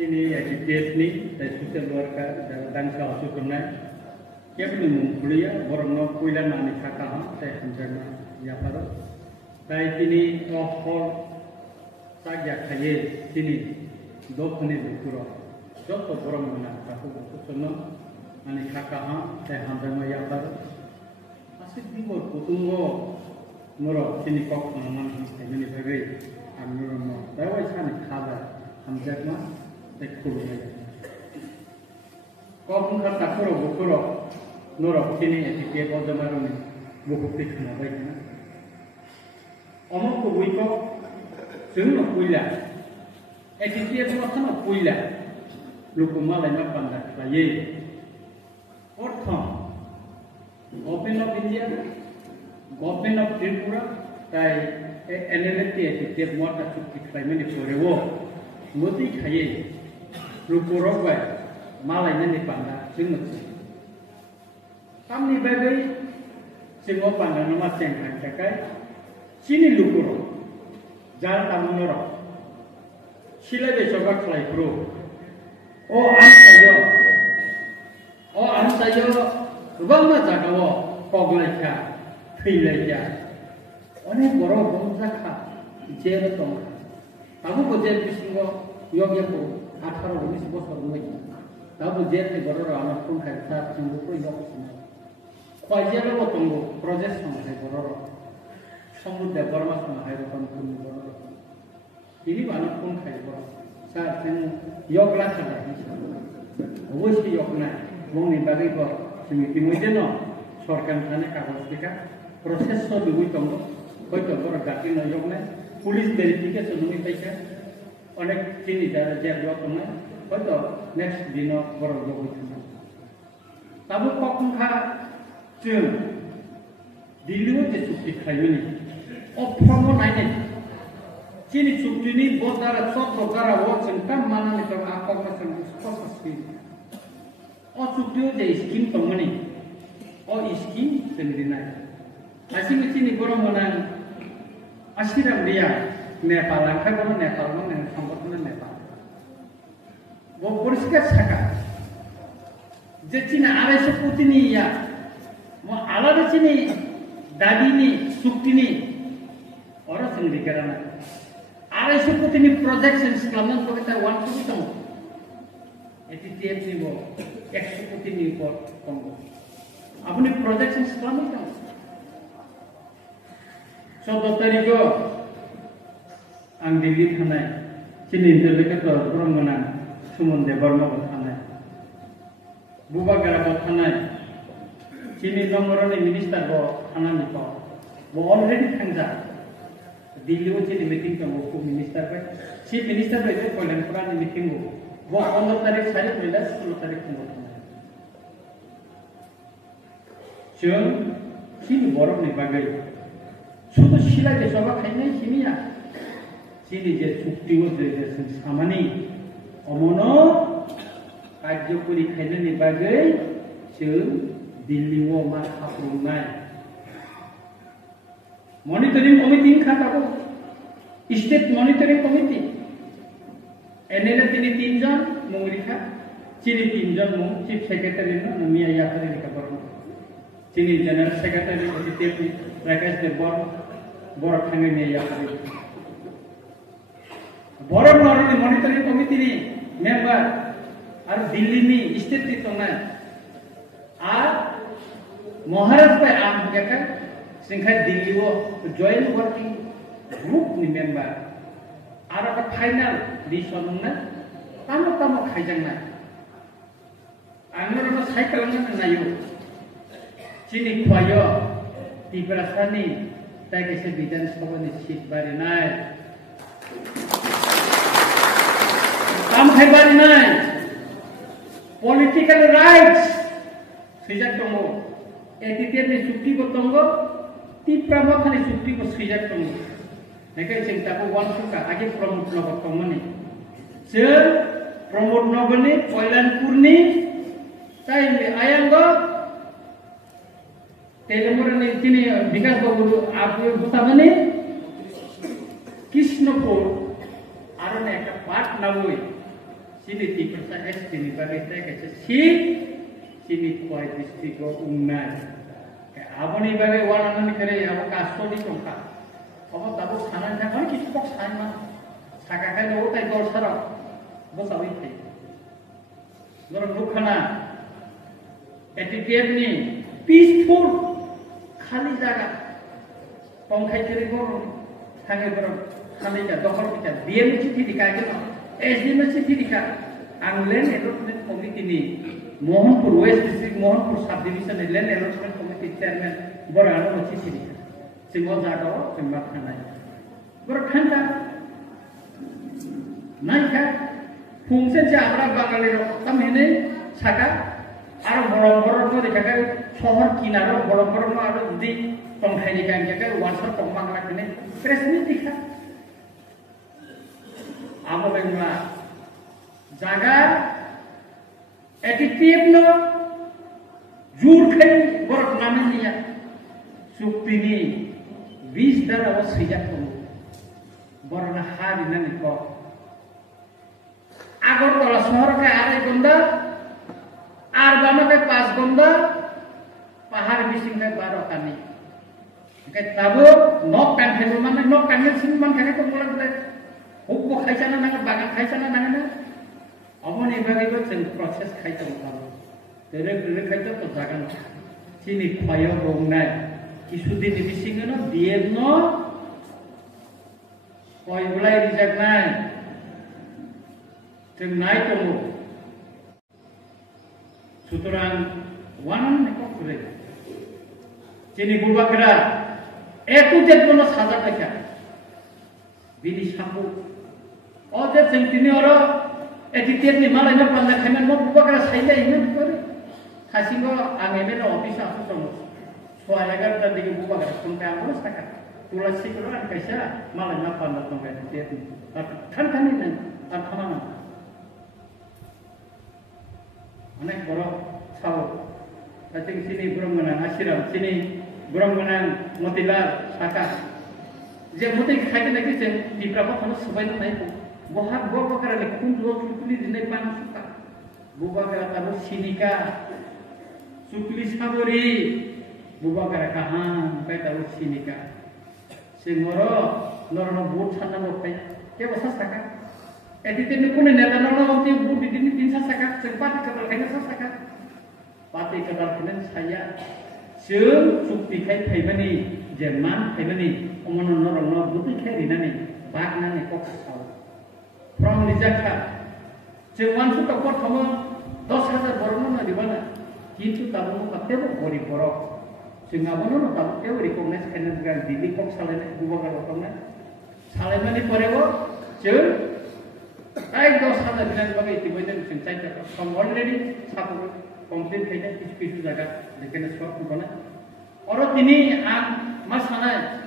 Sini attitude ni dari social worker dan sahaja tunai. Kita belum kuliah, borong kuliah nani kakak, saya hamzana ya baru. Dari sini offer saja kaya sini dokne bukuro. Jauh borong mana aku sono nani kakak, saya hamzana ya baru. Asyik dibuat kutunggo noro sini kok nama ini bagai amnoro no. Tahu sana kabar hamzana ekulunya. Kau pun kata bukuro noro sini etiket oda maruni buku pikna baik na. Omong ko buiko semua puila. Etiket semua puila. Luku malai na pandak baye. Orthon Open of India, Open of Tripura, tai NLT etiket muat cukti kaimen di Korewo. Muti kaye luku rogai malai na ni pandak semua. Kami bagai semua pandangan mas yang terkait sini lukuro, jalan tamunoro, sila besoga kelai bro, oh ansayo, bangga jagawo, koglaiya, filaiya, onek boro bangsa ka, jero tong, kamu bojer bisingo, yogi ko, 18-19 bosor mulai, kamu bojer ni boro anak pun kerja sembuh ko yok semua. Kajian lo tunggu proses sama saya bororo, sambut dekorma sama saya pun bororo. Ini banyak pun saya bororo. Saat saya yogla saja, awal sih yogla, mau nih bagi kok semikir mungkin no, sorkan sana kagus kita, proses so dulu tunggu, kau tunggu regati no yogla, polis verifikasi nungi baca, onek sini darah jauh tunggu, kau tuh next dino bororo itu. Tabu kok engkau Jum, di luar je cukti kayuni, ophomo naine. Cini cukti ni bodara sot bodara watsen kan mana ni kalau apa macam sponsor skin. Oh cukti je skin pemani, oh skin sendiri naik. Asyik cini borong mana, asyik dia Nepal, angkat borong Nepal mana sambut mana Nepal. Wo poliska saka, je cina ada seperti ni ya. Mau alat sini, dadi ni, sukti ni, orang sendiri kerana. Ada seperti ni projection selama tu kita one tu kita, etiket ni bo, seperti ni bo, tunggu. Apa ni projection selama kita? So dokter itu, angdili kanai, sini terdekat tu orang mana, semua debar mau kanai, buba gara kanai. Sini nomornya minister bo anak itu, bo already tangga. Dili sini meeting tu bo minister pe, si minister pe itu kolen puran meeting bo 15 tarik saya bela 10 tarik tunggu. Jom sini borok ni bagai, sudah sila besok kayaknya sini ya, sini je cukti wo je samani, omono kaji puri kayaknya ni bagai, jom Delhi wo mas apurunai. Monitoring committee kata ko, state monitoring committee. NLT ni 3 John mengurika, sini 3 John mung chief secretary no namia yakari ni kabar. Sini general secretary OTP Rakesh Debor bor khange ni yakari. Bor ni monitoring committee ni member ar Delhi ni state ni tonai. Maharashtra पे आम क्या कर सिंघा दिल्ली वो joint working group ni member आरा का final decision ना tamu खाइजंग ना आंगोर ना cycle ना नायु चीनी खुआयो तिब्रासानी ताकि से बिजन सबने सीट बारी नाय काम खाई बारी नाय political rights sejak tunggu etiket ni cukti ko tunggu tipra mo khani cukti ko sejak tunggu nekai cinta ko wan suka age promote no ko tunggu ni je promote no bani koilan purni tai ayang go telemur ni tini bikas babu apu buta bani Krishnapur arone ekta part na boi sini tipe saya sini bagi saya kayak sini kuai distrik unai. Kayak apa nih bagi warna nih kere apa kaso di tongkat. Apa tahu sana jangan kita kok sana. Sakakai lo tay gor sarap. Bos awi tay. Gor bukhana. Etiquette nih peaceful खाली जागा पंखाय करी गरो थांगे गरो खाली जा दखल किता डीएम चिठी दिखा के एसडीएम चिठी दिखा आंलेन डेभलपमेंट कमिटी नि Mohanpur waste district Mohanpur sub division land development committee chairman बरानो चिठी दिखा सिंगो जागाव जोंमा थानाय बर खानदा नायखा फुंसे जाग्रा बाङालि तमहेने साका आरो बरम देखाखै शहर किनारो बरम आरो जुदि पंखायनि गांखाखै वासर पंबांला कने प्रेसनि दिखा आबो बेंला जागा एटिटिव न जुरखै बरक नामनिया सुक्तिनि 20 दाराव सैजाखौ बरना हारिनानि क आगरतला शहरखै आरे गन्दा Arbana ke pas gonda, pahar bising ke baro kami. Ke tabu nok kan helu mana nok kan helu sini man kene kemula kita. Hukbo kaisana nanga bagan kaisana nanga na. Amon ibagi ko sen proses kaisa utama. Tere kaisa to jagan. Sini payo rongnai. Isudi ni bising no diem no. Koi bulai rijak nai. Jeng nai tomu. সুতরাং ওয়ান নেকক করে যিনি বুবাকেরা একুজের জন্য সাজা দেখা বিনি সাপু অজে जों তিনি অর এটিকেটনি মালাইনা পান্না খাইমান মো বুবাকেরা সাইলা ইমেন করে খাসিগো আং এমএলএ অফিস আসু দङ 11:00 দিকে বুবাকেরা কোনটা আমरो সাকা তুলাসি করে আর কাইসা মালাইনা পান্না দङ এটিকেটনি আর খানখানি না আর খামানা अनेक बरो साव जों सिनि ब्रह्मनां आशिराम सिनि ब्रह्मनां मतिलाल साका जे मते खायते नाखि जों दिप्राखौ थानो सबायनो नाय बहा बबाकाराले खुंलो सुकुलि दिनै पान सुका बबाकारा ताबो सिनिका सुकुलि साबरी बबाकारा काहां बाय ताबो सिनिका सिंगरो नरनो बुट साननांगौ फाय के बसा साका एदिते कुने नेता नरनो उति बुट दिदिनि 3 साका जों पाति कदर खायनो साका पाति कदर खायनो साया जों सुक्तिखाय फायबानि जेमान फायबानि अमनो नरनो बुति खायरिनानि बागनानि कक्साव फ्रम रिजाखा जों वानसु तकर थमो 10,000 बरनो ना दिबाना किन्तु ताबो कातेबो गरि बर जों आबनो न ताबो केव रिकगनाइज खायनो गान दिलि कक्सालायने गुबगा रकमना सालायमानि परेबो जों Ay 10,000 bilang bagai itu banyak sentai tak. Kamu already satu komplit kayaknya kisu jaga, lekin sesuatu bukan. Orang ini masalah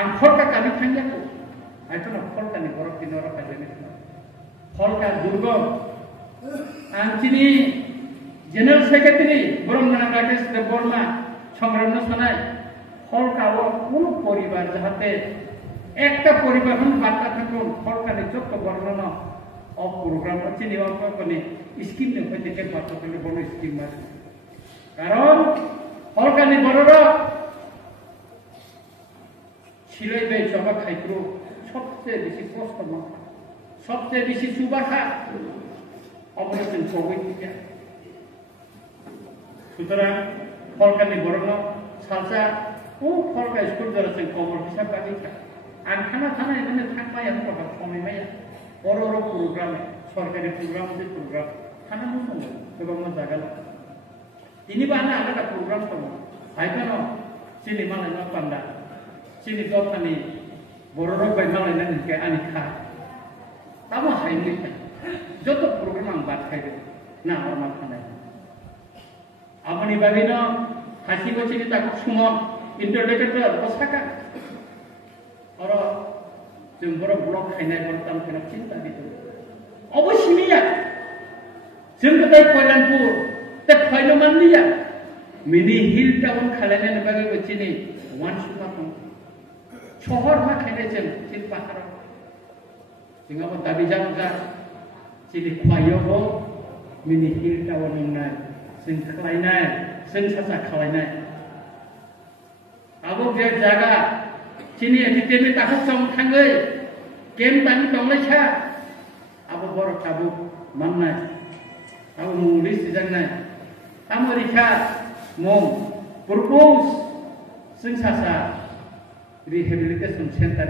angkor ka kami tanya tu. Itu nak angkor kan ni orang ini orang kajian itu. Angkor ka durgam. Ini General Secretary Borong Menang Rakesh Deborma Chongramna Sanai. Angkor ka orang pun poribar jahate. একটা পরিবহন বার্তা থাকুন সরকারের যত বর্ণনা of programme আছে নিয়ম করে স্কিম নে হইতে বার্তা করে বড় স্কিম আছে কারণ সরকারি বড়রা ছিলাই বে জবা খাইত্র সবচেয়ে বেশি কষ্ট না সবচেয়ে বেশি সুবাখা অপারেশন কোভিড সুতরাং সরকারি বড়রা সালসা ও সরকারি স্কুল দ্বারা কবর হিসাব বাকি Ang kana ini tangma yang apa kami maya orang program sorgari program itu program kana musuh coba mau jaga ini mana ada program semua baik kan sini malah nak panda sini job kami bororo baik malah nanti kayak anikah kamu saya ini jodoh program yang baik kayak nah orang kana apa nih bagino kasih bocor kita semua internet posaka orang jembora blok kena bertam kena cinta itu. Apa sih ni ya? Jembetai Kuala tak Kuala Mandi ya? Mini hill town kalanya nabagai begini, one suka pun. Shohor mah kena jem, cinta kara. Sehingga pun tadi jam Sini kwayobo mini hil tawanunai sing kalainai sing sasa kalainai abo biar jaga sini entertainment takut song thangai game tani tonglai cha abo bor tabu mannai abo munglis sijangnai Amerika mong purpose sing sasa rehabilitation center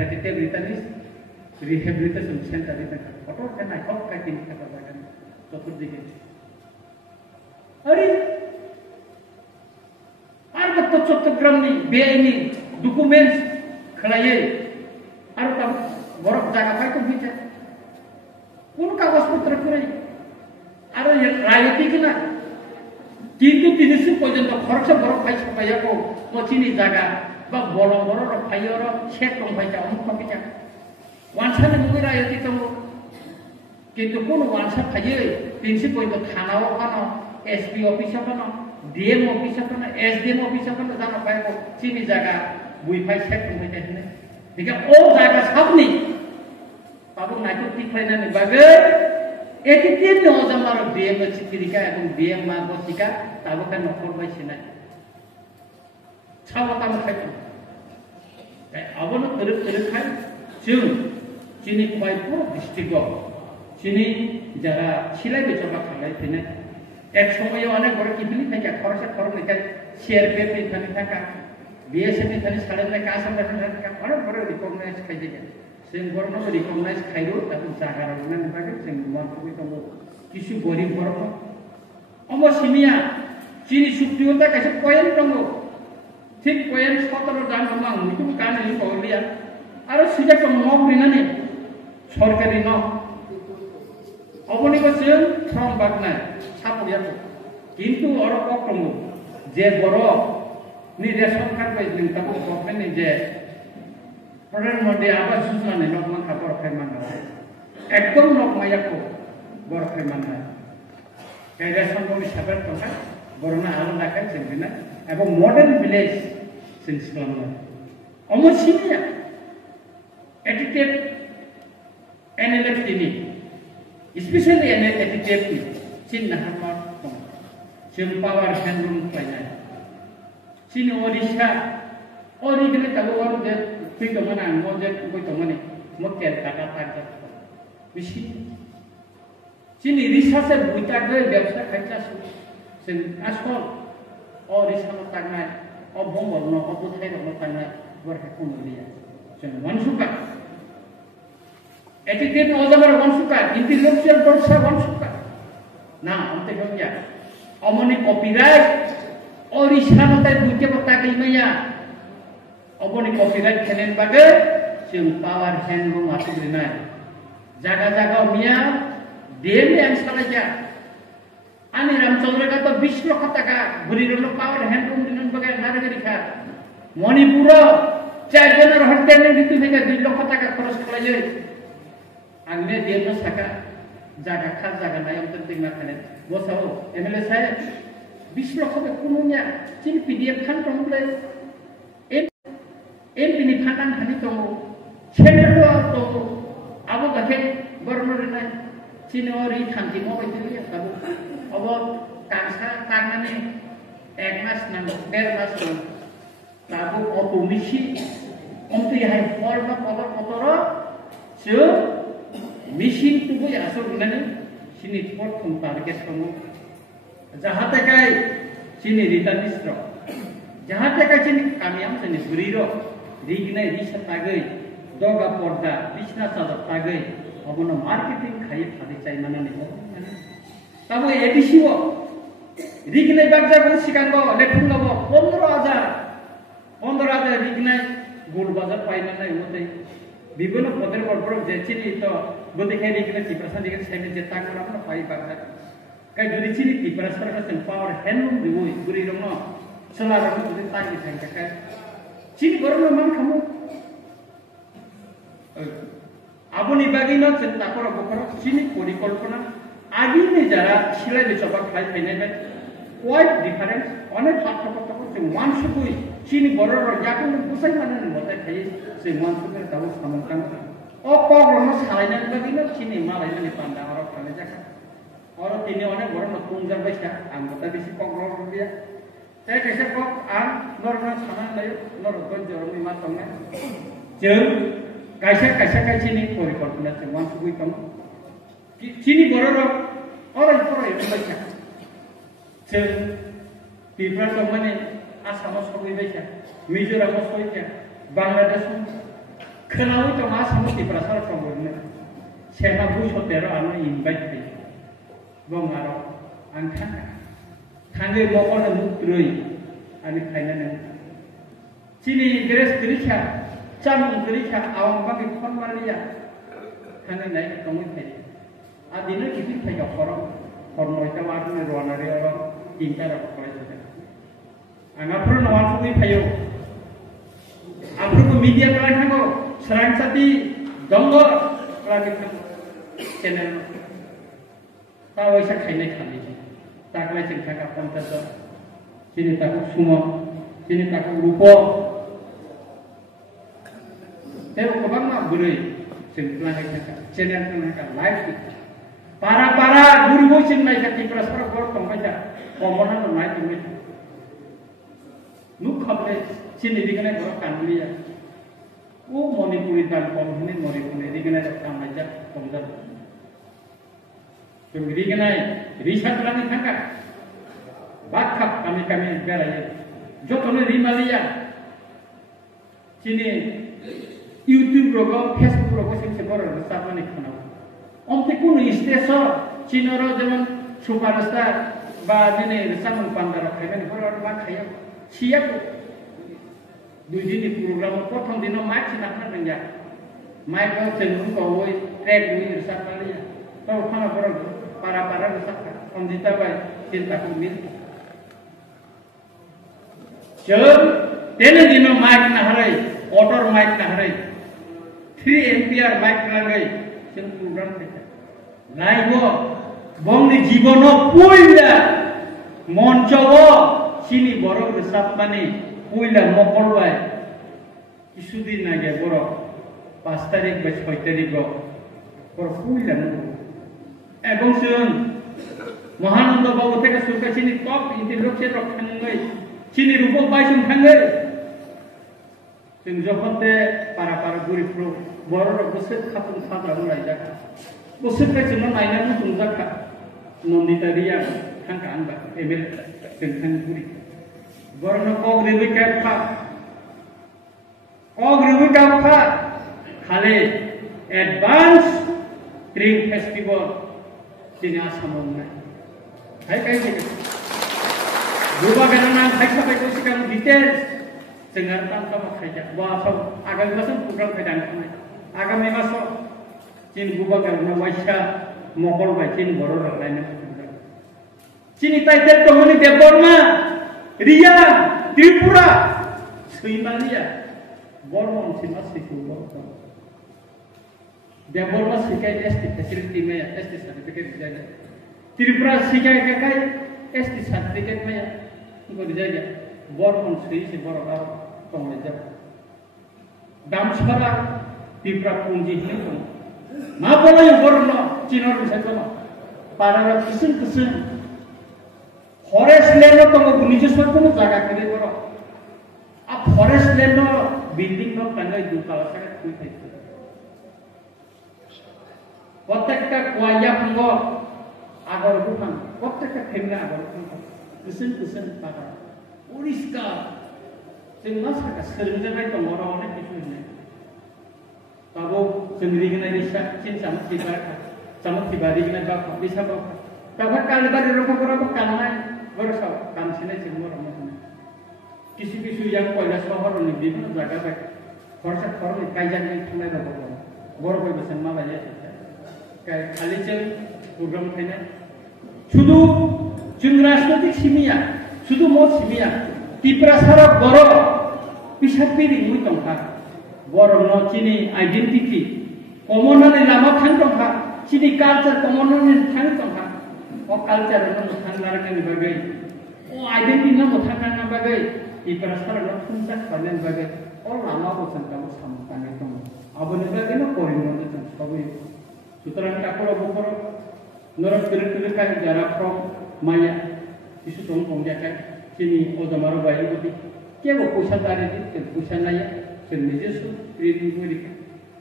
rehabilitation center itu foto kan ikut kakin katakan seperti dikit. Hari, ada betul gram ni, be ini dokumen kelaya, ada borok jaga apa itu bisa. Pun kawas putra kurai, ada yang rakyat ikna. Kintu tinis pun jangan korek borok kai supaya ko, mau sini jaga, bak bolong payoro, cek dong baca umum baca. Wansa ni mungkin rakyat itu, kintu pun wansa kaya, prinsip itu tanah apa SP office apa DM office apa SDM office apa jangan apa itu sini jaga wifi cek dong baca ini. Jika jaga sabni, baru naik tikai nani bagai, etiket ni orang maru DM citirika, atau DM mago cika, tahu kan nokor baca sini. Cawa tamu kai. Awalnya terus kai, sini kuaipu district sini jaga silai becoba kalai pina. Eksomo yo anak orang kibli pina korsa nikai share pay pina thaka. BSM thani sadan na kasam na thaka. Orang recognize kai jaga. Sing borno recognize kai ro tapi jaga ro na nikai sing mon ko to kisu bori borno. Omo simia sini suktiota kasih poin tongo. Tik poin 17 dan memang itu kan ini kau lihat. Harus sejak kemau dengan ni. সরকারি ন অবনি বছর ফর্ম বাগনা সাপড়িয়া কিন্তু ওর পক্রম যে বড় নি ration card পাইছেন তাকে গভর্নমেন্ট যে প্রধানমন্ত্রী আবাস যোজনা নে নকমান খাবার খাই মান একদম নকমায়াকো বড় খাই মান এই রেশন বমি সাবার কথা বড়না আলো রাখা চেনা এবং মডার্ন ভিলেজ সিনসিলাম অমসিনিয়া etiquette NLF ini, especially NLF ini, Cina hamar, Cina power handloom banyak. Cina Odisha, Odisha kalau orang je, pergi mana, mau je pergi mana, mau kerja kata, mesti. Cina Odisha se buta gaya biasa kerja Cina asal, Odisha mau tanya, obong orang mau butai orang tanya, berhakun dia, Cina mansuka. Etiket ozamar wansuka, intellectual dorsa wansuka. Nah, ante kaya. Omoni copyright, Odisha matai buke pakai maya. Omoni copyright kenen bagai, siung power handloom masuk denai. Jaga-jaga mia, dia yang salah ja. Ani Ramchandra kata 20 লক্ষ টাকা গরিরলো power handloom দিনন bagai নারগরি খা। মণিপুর 4 জনের হত্যা দিতে থেকে 2 লক্ষ টাকা খরচ করা যায়। Angme dia no saka jaga khas jaga nayam penting makane bosau MLA saya 20 লক্ষ টাকা pununya cin PDF kan tongle em ini phakan hani tongo channel to abo gake gornor na cin ori thanti mo baitili abo abo kansa tanane 1 mass na 1.5 mass na abo opo misi onti hai forma kotoro so Mesin tu pun asal guna sini sport pun target kamu. Jahat tekai sini return istro. Jahat tekai sini kami am sini beriro. Rigna risa tagai, doga porda, risna sada tagai. Abono marketing khai khadi cai mana ni. Tahu edisi wo. Rigna bagja pun sikan wo, lekun wo 15,000 rigna gold bazar paina na yote. বিভিন্ন পদের পর যে চিনি তো বলতে খাই এখানে ত্রিপুরা দিকে সাইডে যে তাক করা না পাই বাগা কাই যদি চিনি ত্রিপুরা সরকার সেন পাওয়ার হ্যান্ডলুম দিবই গুরি রং সোলা রং যদি তাক দি থাকে কাই চিনি গরম মান খামু আবনি বাগিনা সেন তাকর বকর চিনি পরিকল্পনা আগিনে যারা শিলাই বিচবা খাই খাইনে quite different অনেক পার্থক্য করছে মানসুকুই চিনি বড় ইয়াকুন বুঝাই মানে মতে খাই সে মানসুকের দাও সামকান অপগ্রহ সালাইনান বাগিনা চিনি মালাইনানি পান্ডা আর খালে জাকা tini one borok no tungjar baisa ang tadi si kok dia saya kaisa kok ang norna sama layu nor kon jorong lima tonga jeung kaisa kai sini porikortuna jeung sugui tong sini borok orang yang baca jeung Tifra somane Asam sugui baca Mizoram sugui Bangladesh kenal itu Asam Tifra sar somone saya bu sotero anu invite bong aro angkat tangge mokon nutrui ani kainane sini beres gerika cam gerika awang bagi konmalia kana nai kamu thai adina kiti thai korong korno ita warna rona re orang ingkar apa saja angapur nawan sui phayo angapur media kala thango serang sati donggo lagi channel tahu isa khainai khali taklai jeung thaka pantas sini taku sumo sini taku rupo teu kobangna burui jeung planai thaka channel thaka live para guru sing nai sakti prasara kor tongkaja komonan nai tumi nu khabre sini digane bor kanliya o Manipuri dan komune Manipuri digane kam aja komdar Kemudian kenai riset lagi tangkap, bakap kami berai, jodohnya rimalia, sini YouTube logo, Facebook logo sih seborang besar mana kenal. Om tekun istesor, Cina ro zaman superstar, badine resam pandara kainan borang mak kaya, siap. Dua jenis program potong dino mak Cina kan menjak, mak kau cenderung kau trek dulu resam malia, tahu mana borang para besar om ditabai cinta kumil jom tene dino mic na harai motor mic na harai 3 ampere mic na gai sing program kita naibo bongni jibono puila moncowo sini borok resap mani puila mokolwai isudin naga borok 5 tarik ba 6 tarik go borok puila এবং जों महानन्द बाबु থেকে শুরু করে চিনি top integrate রক্ষাঙ্গই চিনি রূপ বাইসুন থাঙ্গই जों যখনতে para গুরিফ্রো বড় বসে খাতুন খাদা উলাই জাকা বসে जों नायनानै तुंजाखा नन्दिता रिया थांका आंबा एमेल जों थां गुरि बरनो कग्रिबो काफा खाले advance drink festival sini asam umna. Hai kayak gitu. Dua karena hai sampai kau sekarang details. Dengar tanpa makanya. Wah so agak masuk program pedang kami. Agak masuk. Sini dua karena waisya mokol bacin boror lainnya. Sini title tomoni Deborma, Ria, Tripura, Srimalia, Bormon sini masih kuat. Deborma sikai ST facility maya ST certificate dijaga. Tripura sikai kakai ST certificate maya ingko dijaga. Bormon sri si borokar tongleja. Damsara Tripura punji itu. Ma bola yang borno Cina bisa koma. Para kesun forest land tongo kuniji suatu jaga kiri borok. A forest land building no kanai dukala sangat kuitai. প্রত্যেকটা কোয়াইয়া ভঙ্গ আগর বুখান প্রত্যেকটা ফেমনা আগর ভঙ্গ কুসুন পাতা পরিষ্কার जों मा साका सोलोंजाबाय दङ अनेक কিছু নেই তাবো जों रिगनाय रिसा चिन सामथि बारि गनाय बा बिसा बा ताबा कालबारि रखबराबो काननाय बरसाव कामसिनाय जों मरम কিছু यां कयला सहरनि বিভিন্ন জায়গায় खरसा खरनि कायजानि थांनाय दङ बरबाय बेसेन माबायदि kayak kalian program ini, sudah jumlah simia, sudah mau simia, di prasara boro, bisa pilih muitong ha, boro no cini identity, komonan yang lama tangtong ha, cini culture komonan yang tangtong ha, oh culture no tanggaran yang bagai, oh identity no tanggaran yang bagai, di prasara no puncak panen bagai, oh lama bosan kamu sama panen kamu, abang bagai no korin no itu, tapi সুতরাং কাকড় Bakr Norok kiri kai jarak from Maya isu tong pengjakai sini odamaro bayi budi kebo pusa tari di pusa naya senjesu kiri budi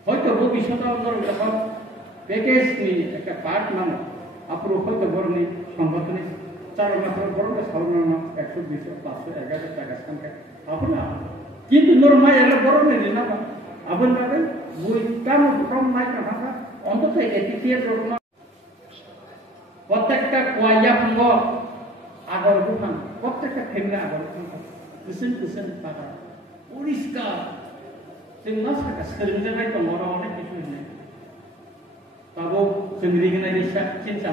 hoito bo bisota norok dapat package নি একটা পার্ট নাম আপনার হয়তো বড় নেই সংগঠনে 4 মাসের বড় সাধারণ 120 500 11 টাকা সংখ্যা আপনার কিন্তু নরমাই এর বড় নেই না আপন ভাবে বই কাম ফ্রম মাই কাকা অন্তত এটিপিএস রকম প্রত্যেকটা কোয়া ভঙ্গ আগর গুহান প্রত্যেকটা ফেমলে আগর কুসুন টাকা পরিষ্কার जों मा साका सोलोंजानाय दङ अनेक কিছু নেই Tabo sendiri kena desa, cinta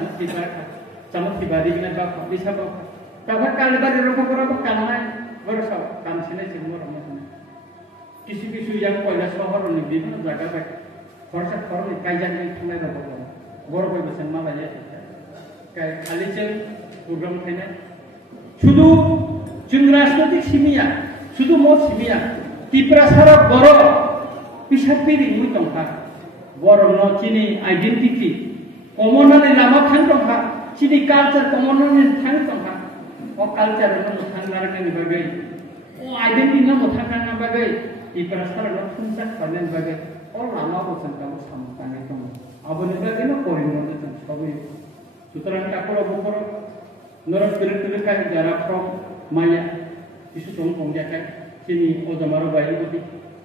sama tiba di kena bapak desa bapak. Bapak kali bari rokok berapa kanai bersau kan sini semua orang mana. Kisu yang kuala sohor ni bima jaga baik. Korsak korni kajian yang tunai rokok. Borok besan mana ya? Kayak kali ceng program kena. Sudu jumrasnotik simia, sudu mod simia. Tiprasara borok pisat piring mutong ha. Borong cini identity, komonan lama thang tongha, cini culture komonan thang tongha, oh culture no thang larang ni bagai, oh identity no thang larang bagai, iprasara no thunsak kanen bagai, oh lama bosan kamu sampan itu, abon bagai no korin no thang sabi, sutraran kapura bukoro, norok kiri kai jarak from Maya, isu tong pengjakai, cini odamaro bayi budi,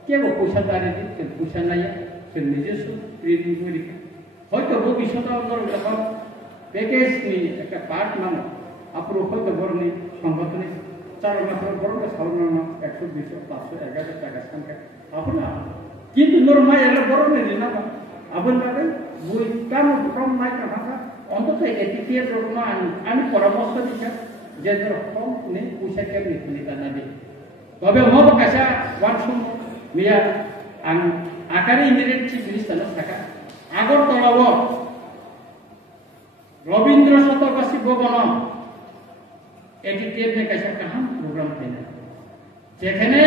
kebo pusa tari di pusa naya. নিজস্ব ঋণ পরীক্ষা হয়তো ভবিষ্যতে ধরো যখন প্যাকেজ নিয়ে একটা পার্ট নাম আপনার হয়তো বড় নেই সংগঠনে 4 মাসের বড় সাধারণ 120 500 11 টাকা সংখ্যা আপনার কিন্তু নরমাই এর বড় নেই না আপন ভাবে বই কাম ফ্রম মাই কাকা অন্তত এটিপিএস রকম আমি পরামর্শ দিচ্ছি যে রকম নেই পয়সা কেমনি নিতে নাবি তবে মব কাছা ওয়ানসুম মিয়া আং আকারে ইমিডিয়েট চিফ মিনিস্টার থাকা আগরতলাব রবীন্দ্র শতবার্ষিক ভবন এটিটিএফ কাছে কাহাম প্রোগ্রাম থাকে যেখানে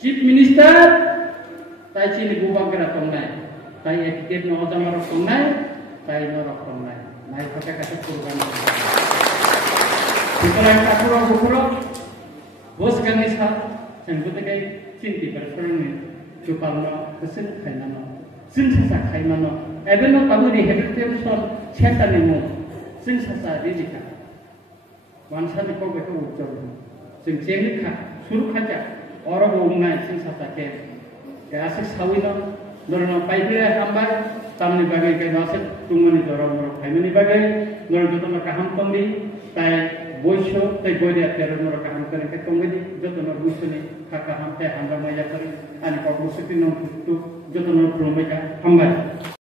চিফ মিনিস্টার তাই চিনি বুবাগরা তংনাই তাই এটিটিএফ নজামার তংনাই তাই নরক তংনাই নাই কথা কাছে প্রোগ্রাম সুতরাং ঠাকুর বুকুর বস গানি সাথ সেনগুতে চিন্তি performance Jupalno kesin kainano, sin sasa kainano. Ebeno kamu di hebrew son setan ini, sin sasa rizika. Bangsa ni kau betul ucap, sin jenika suruh kaca orang umumnya sin sasa ke, asik sawino, dorong paypila hambar, tamni bagai ke nasib tunggu dorong kainani bagai, dorong jodoh kaham kondi, tay boisho, tay bodia terus dorong kaham kondi ke tunggu di jodoh dorong boisho ni. Kakak hampe hamba maya kari, ani kau musuhin nong tutu, jodoh nong promoika hamba.